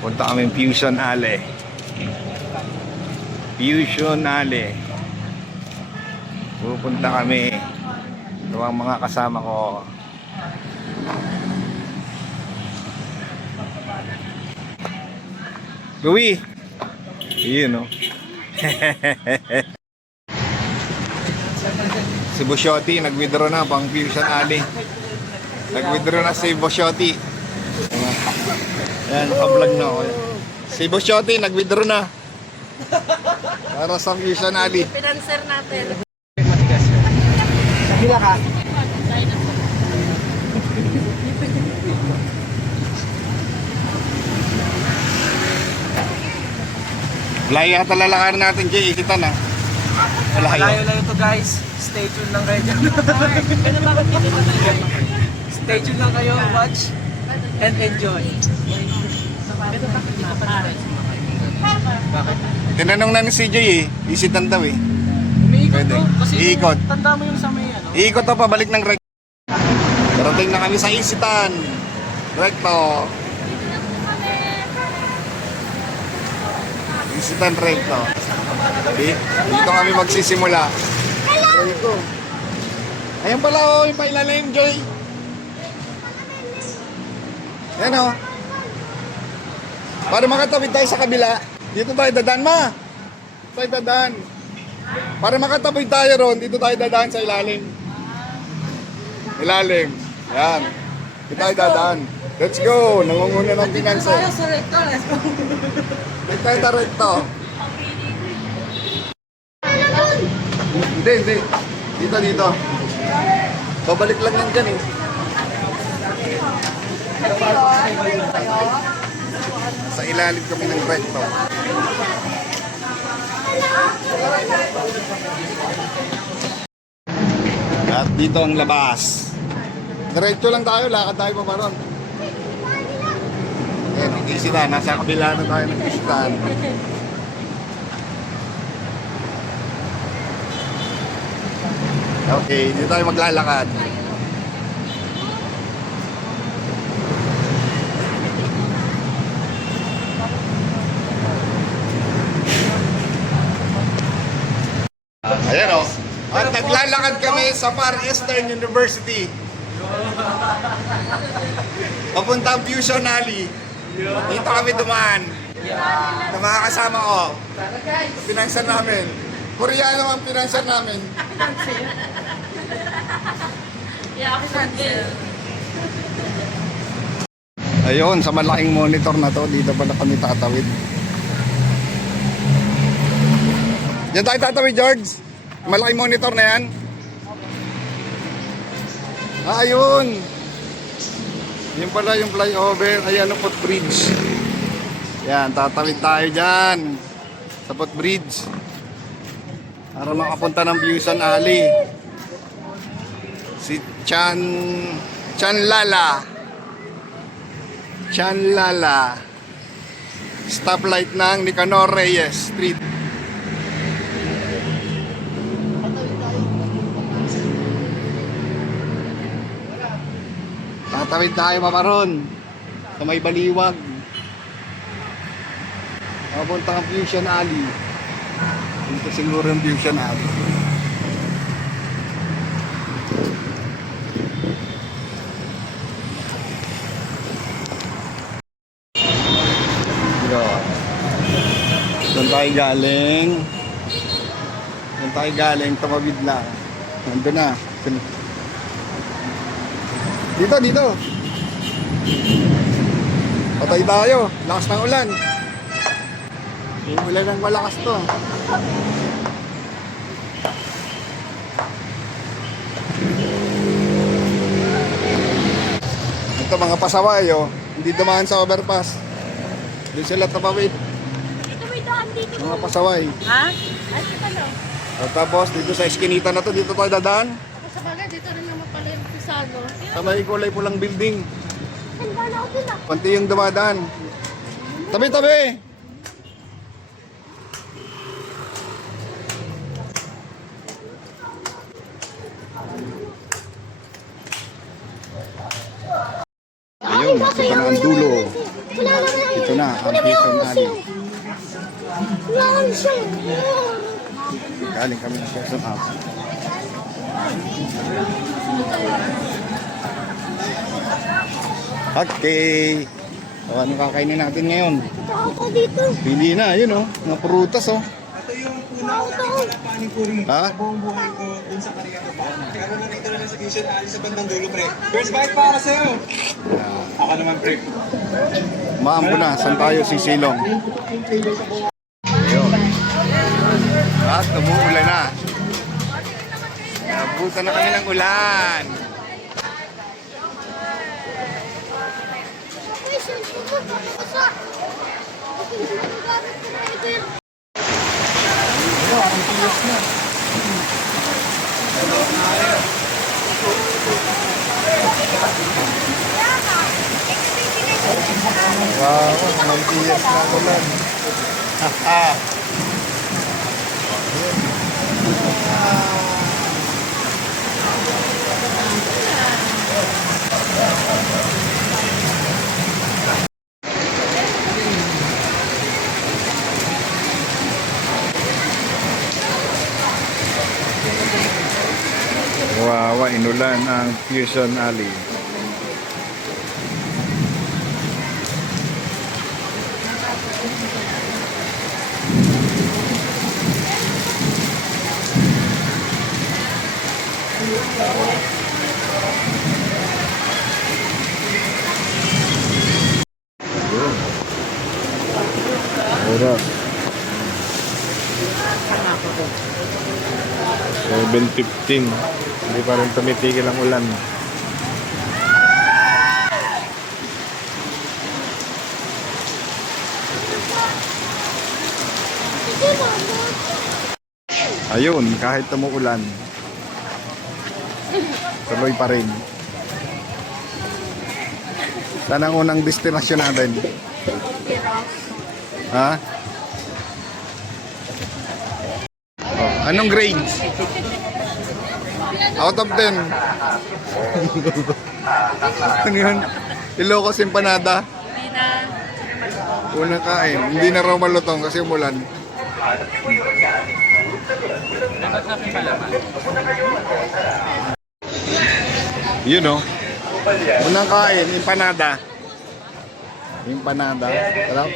Punta kami Fusion Alley. Fusion Alley. Pupunta kami. Ito ang mga kasama ko. Louie! Iyon, no? Si Bosyotti, nag-withdraw na pang Fusion Alley. Nag-withdraw na si Bosyotti. Ayan, naka-vlog na ako. Si Bosyotti, nag-withdraw na. Para sa Fusion Alley. Pinanser natin. Gila ka? Layo yata lalakarin natin, Jay. Kita na. Malayo-layo to guys. Stay tuned lang kayo dyan. Stay tuned lang kayo. Watch and enjoy. Tinanong na ni CJ eh. Isitan daw eh. Umiikot Pwede. bro. Kasi Iikot. tanda mo yung sa may ano. Iikot to, pabalik ng recto. Darating na kami sa Isitan. Recto. Isitan recto. Dito kami magsisimula. Recto. Ayan pala oh, yung pailalim, Joy. Ayan oh. Para makatawid tayo sa kabila. Dito tayo dadaan, ma. Tayo dadaan. Para makatawid tayo ron, dito tayo dadaan sa ilalim. Ilalim. Yan. Dito tayo dadaan. Let's go. Nangunguna ng pinansa. Sa recto. Let's go. Dito tayo sa recto. Hindi. Dito. Babalik lang yan dyan eh. Sa ilalim kami ng recto. At dito ang labas. Diretso lang tayo, lakad tayo pa ron. Ayan, ang isitan. Nasa kabila na tayo ng isitan. Okay, dito tayo maglalakad. Ayan o. At naglalakad kami sa Far Eastern University. Papuntang Fusion Alley. Dito kami dumaan. Na mga kasama ko. Pinansan namin. Koreano ang pinansan namin. Ayun, sa malaking monitor na to, dito pala kami tatawid. Diyan tayo tatawid, George. Malaking monitor na yan. Ayun. Yun pala yung flyover. Ayan ang footbridge. Yan, tatawid tayo dyan. Sa footbridge. Para makapunta ng Fusion Alley. Si Chanlala. Stoplight ng Nicanor Reyes Street. Tatawid tayo paparon sa may baliwag. Papunta ang Fusion Alley. Dito siguro yung Fusion Alley. Doon tayo galing. Tumawid lang. Nandun na. Dito. Patay tayo. Lakas ng ulan. Ulan ng malakas to. Ito mga pasaway oh. Hindi dumaan sa overpass. Doon sila tapawid. Dito may daan dito. Mga pasaway. Ha? Ay, dito no. At tapos dito sa eskinita na to, dito tayo dadaan. Sa bagay, dito rin naman pala yung Pisano. Sa may kulay pulang building. Ang bala ko din ah. Konti yung dumadaan. Tabi! Ayun, ito na ang dulo. Ito na, ang Quezon Alley. Wala kami siyang. Galing kami ng Quezon Alley. Okay. So, ano kakainin natin ngayon? Ako dito. Pili na, yun oh. Mga prutas oh. Ito yung unang panipuri Ha? sa buong buhay ko dun sa Korea ko pa. Pero narito na lang sa Quezon Alley sa bandang dulo, pre. First bite para sa'yo. Ako naman, pre. Maambo na, saan tayo sisilong? Ayun. At umuulan na. Nabutan na kami ng ulan. Wow, ang tiyas na ulan. Haha. Wawa, inulan ang Quezon Alley. Oras 7:15. Hindi pa rin tumitigil ang ulan. Ayun, kahit tumuulan, tuloy pa rin. Saan ang unang destinasyon natin? Ha? Oh, anong grades? Out of 10. Ano yun? Ilocos Empanada? Hindi na. Unang kain. Hindi na raw malutong kasi umulan. Yun o. Unang kain, empanada. Empanada. Sarap.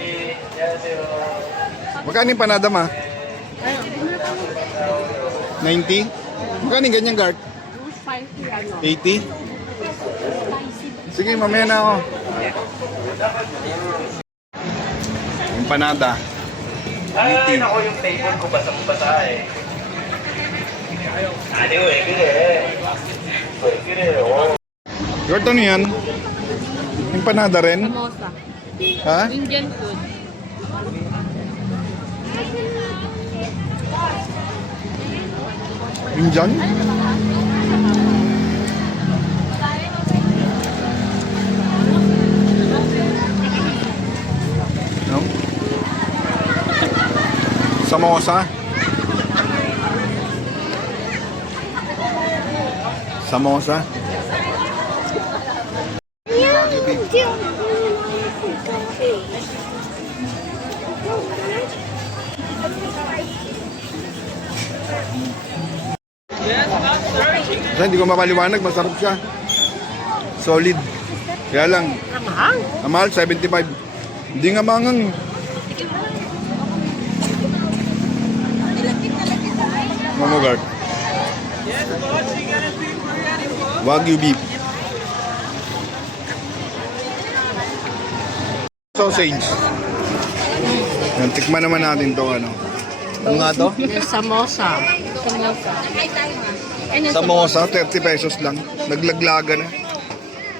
Magkano empanada ma? 90? Magkano yung ganyang guard? 80? Sige, mamaya na ako. Empanada. 80. Ako yung table ko basang-basa eh. Ano eh, gire. Gord, ano yan? Empanada rin? Samosa. Ha? Indian food. Indian? No? Samosa? Samosa? Kasi hindi ko mapaliwanag, masarap siya. Solid. Kaya lang, ang mahal, 75. Hindi nga mangang. Mamagard. Wagyu beef. Sausage. Yan, tikman naman natin to ano. Ano nga to? Samosa. Samosa. Samosa, 30 pesos lang. Naglaglaga na.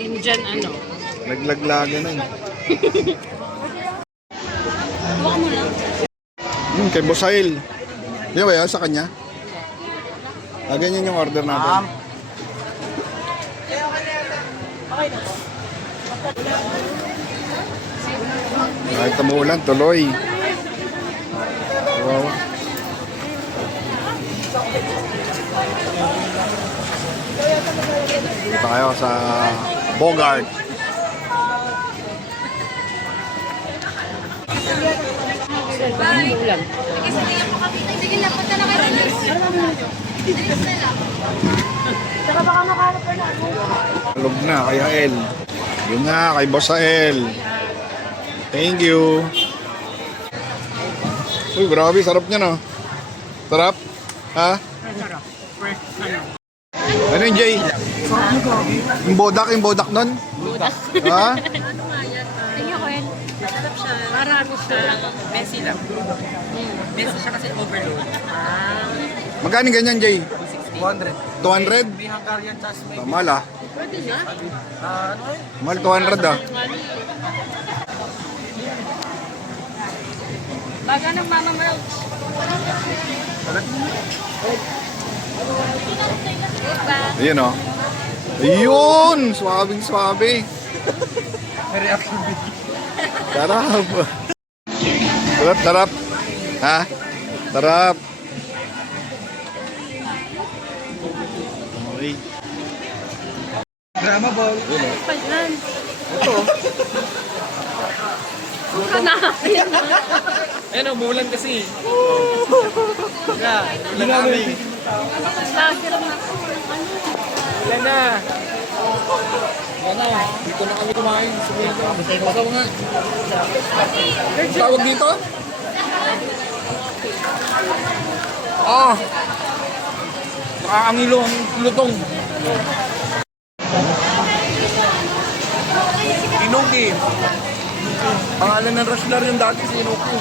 Indian ano. Naglaglaga na. Huwag mo lang. Kay Bosail. Di ba yan sa kanya? Ah, ganyan yung order natin. Kahit tumuulan, tuloy. Wow. Dito kayo sa Bogart. Ulam. Sige lang, punta na kayo. Saka baka makahanap ka na. Tulog na kay Hael. Yun na, kay Boss Hael. Thank you. Uy, grabe, sarap niya, no? Sarap? Ha? Ano yun, Jay? Yung bodak nun? Ha? Tingnan ko yun. Masarap siya. Marami siya. Messy lang. Messy siya kasi overload. Magkano ganyan, Jay? 200. 200? May Hungarian jasmine. Mahal, ah. Pwede na. Ano eh? Mahal 200, ah. Baga ng Mama Melch. Ayun, oh. Ayun! Swabing swabe. May reaction video. Sarap. Sarap, sarap. Ha? Sarap. Okay. Drama ball. Pagyan. Ito. Huwag ka nakapin. Ayun o, bulan kasi. Bulan namin. Lager na. Bulan na. Bulan na. Dito na kami kumain. Sabihin ko. Basaw nga. Tawag dito? Ah. Nakakangilo ang lutong. Inuki. Pangalan ng wrestler yung dati si Inuki.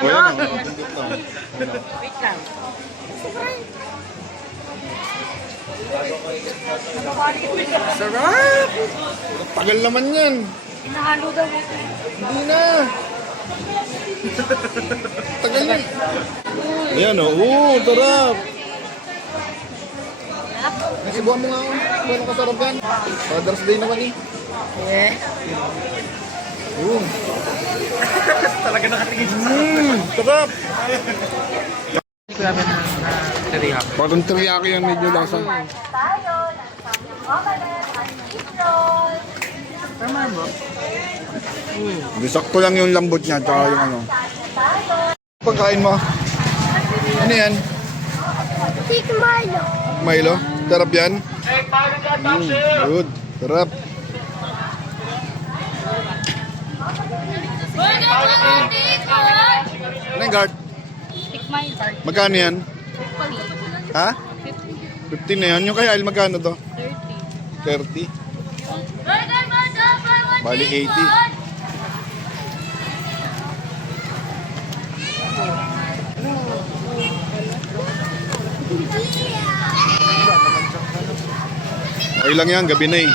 Ayan, Wait lang. sarap. Tagal naman yan. Nahalo daw. Hindi na. Tagal na. Ayan, oh. Sarap. Nasibuhan mo nga ako. Ano kasarap yan? Father's Day naman eh. Eh. Talaga nakatingin. Sarap. Grabe na teriyak. Bagong teriyaki yan, medyo lasa. Tama mo? Hindi, sakto lang yung lambot niya, tsaka yung ano. Pagkain mo? Ano yan? Tito Milo. Milo? Sarap yan? Good. Sarap. Ano yung guard? Tikmay bar. Magkano yan? Ha? 15 na yan. Yung kay Al, magkano to? 30. 30? Bali 80. Okay lang yan, gabi na eh.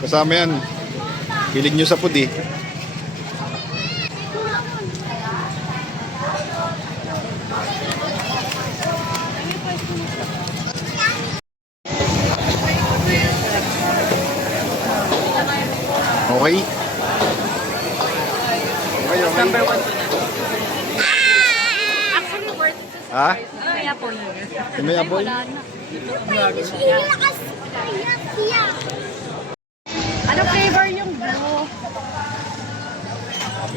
Kasama yan. Hilig nyo sa pudi. Okay? Okay, okay. Number 1 to na. Actually, worth it. Ha? Kaya po yun. May apoy? Ano flavor yung blue?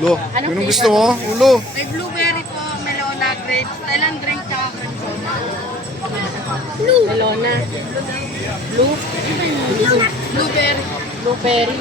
Lo, yun ang gusto mo? Ulo. May blueberry po, melona, grapes, Thailand drink, tsaka canzona. Melona. Blue? Blueberry. Blueberry.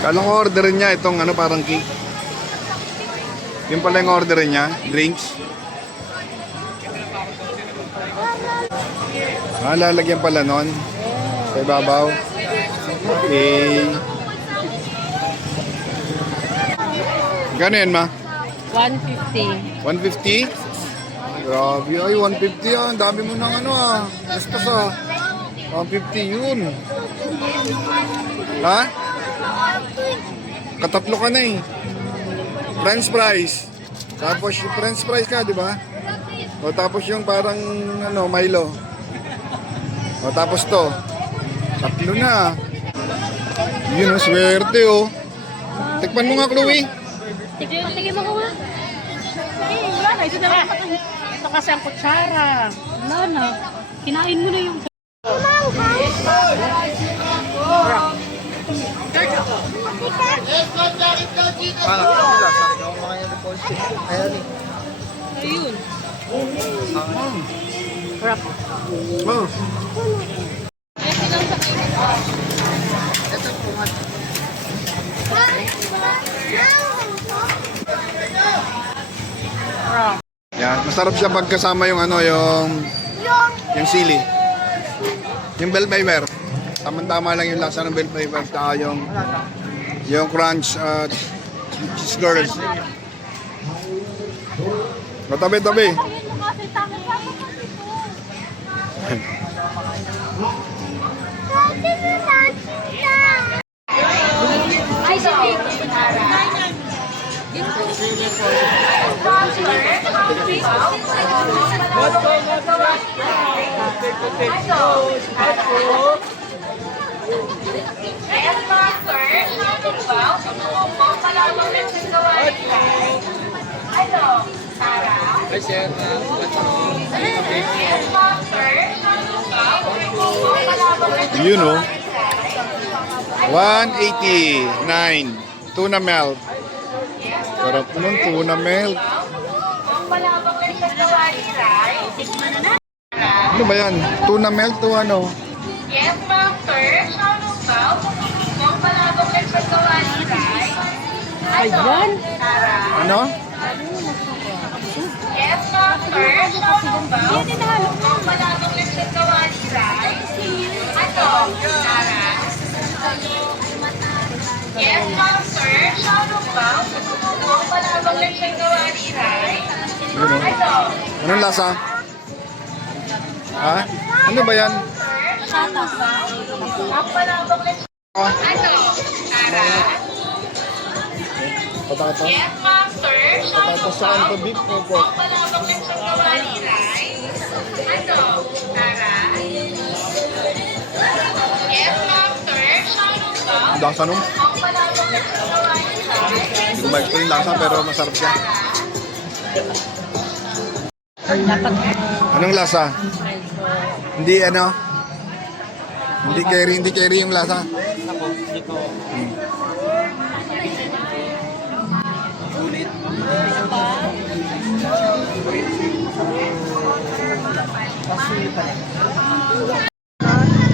Kala ko orderin niya itong ano parang cake. Yung pala yung orderin niya, drinks. Ah, lalagyan pala nun. Sa ibabaw. Okay. Gano yan, ma? 150. 150? Grabe, ay 150 ah. Ang dami mo ng ano ah. Basta sa 150 yun. Ha? Katatlo ka na eh. French fries. Tapos yung French fries ka, di ba? O tapos yung parang ano, Milo. O tapos to. Tatlo na. Yun ang swerte oh. Tikman mo nga, Chloe. Tigil mo ko nga. Wala na, ito na lang. Ito kasi ang kutsara. Wala na. Kinain mo na yung... Ayun. Wrap. Oh. Yan, masarap siya pagkasama yung ano, yung sili. Yung bell pepper. Tama-tama lang yung lasa ng bell pepper at yung crunch cheese curls. Tabi-tabi. Ay, sorry. Ay, sir. Yun oh. 189 tuna melt. Sarap nun, tuna melt. Ano ba yan? Tuna melt o ano? Yes, ma'am, sir. Shoutout daw. Kung palabok lang sa kawali, right? Ayan. Ano? Yes, ma'am, sir. Shoutout daw. Kung palabok lang sa kawali, right? Ano? Tara? Yes, ma'am, sir. Shoutout daw. Kung palabok lang sa kawali, right? Yun oh. Ano? Anong lasa? Ha? Ano ba yan? Kung palabok lang sa ano? Tara? Patatas? Yes, ma'am, sir. Patatas sa kanto beef o pork? Kung palabok lang sa kawali, right? Ano? Tara? Yes, ma'am, sir. Shoutout daw. Ang lasa nung? Kung palabok lang sa kawali, right? Hindi ko ma-explain yung lasa pero masarap siya. Anong lasa? Hindi ano? Hindi carry yung lasa.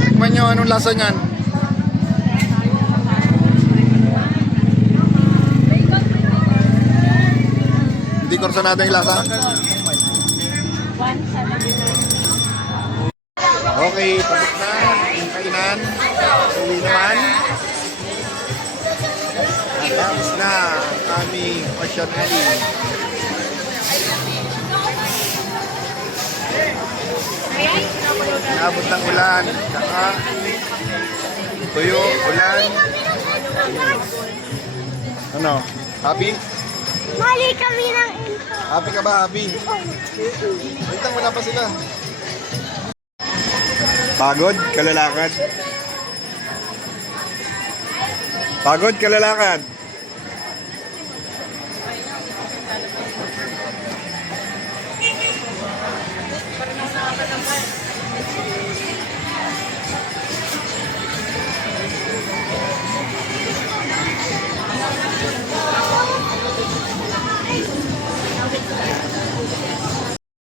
Tikman nyo, anong lasa niyan? Hindi kursanado yung lasa? Okay, tapos na yung kainan. Uwi naman. At tapos na ang aming Ocean Alley. Naabot ng ulan. Saka tuyo, ulan. Ano? Happy? Mali kami ng intro. Happy ka ba? Happy? Wait, wala pa sila. Pagod? Kalalakad? Pagod? Kalalakad?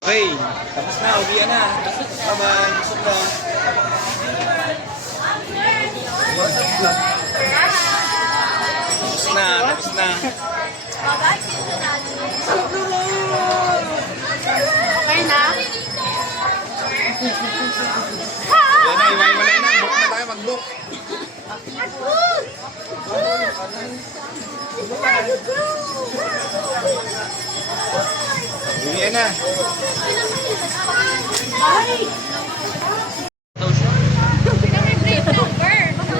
Okay, tapos na, uwi na. Bye-bye, busog na. Tapos na. Okay na? Yan na, iwan na. Book na tayo, mag-book. Uwi na.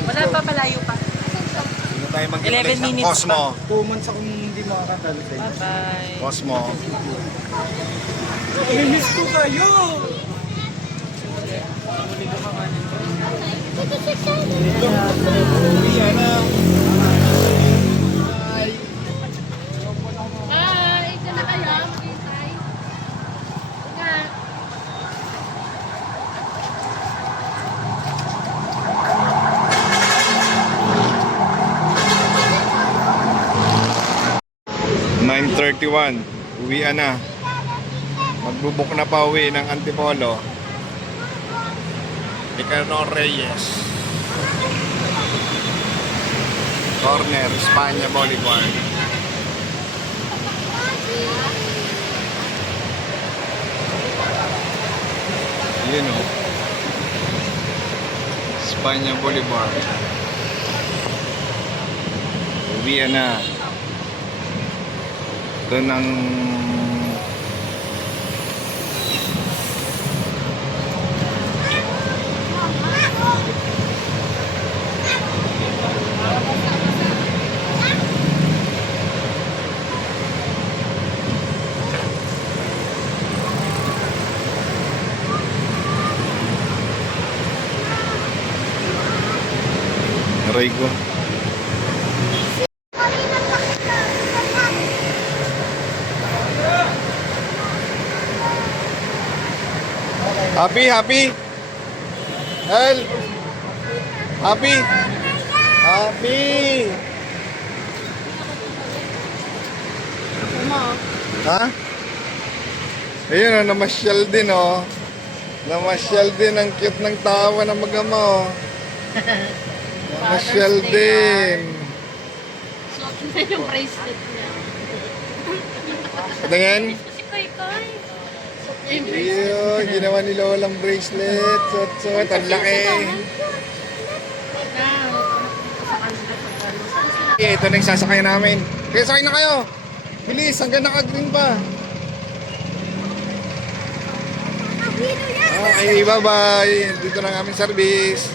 Wala pa, malayo pa. Sino tayo tayo 11 minutes Cosmo. 2 months akong hindi makakatalo sa inyo. Bye-bye. Cosmo. Miss ko kayo! Ay, dyan na kayo. Maghintay. Nga. 9:31. Uwian na. Magbubuk na pa uwi ng Antipolo. Nicanor Reyes. Corner, Espanya, Bolivar. Yun o. Espanya, Bolivar. Uwian na. Doon ang aray ko. Happy, happy. Hel. Happy. Happy. Ha? Ayun oh, namasyal din oh. Namasyal din, ang cute ng tawa ng mag-ama oh. Namasyal din. Suot na yung bracelet niya. Tingin. Si Koy Koy. Ayun, ginawa ni Lolang bracelet. Suot, ang laki. Okay, ito na yung sasakay namin. Kaya sakay na kayo. Bilis, hanggang naka-green pa. Okay, bye-bye. Dito na ang aming service.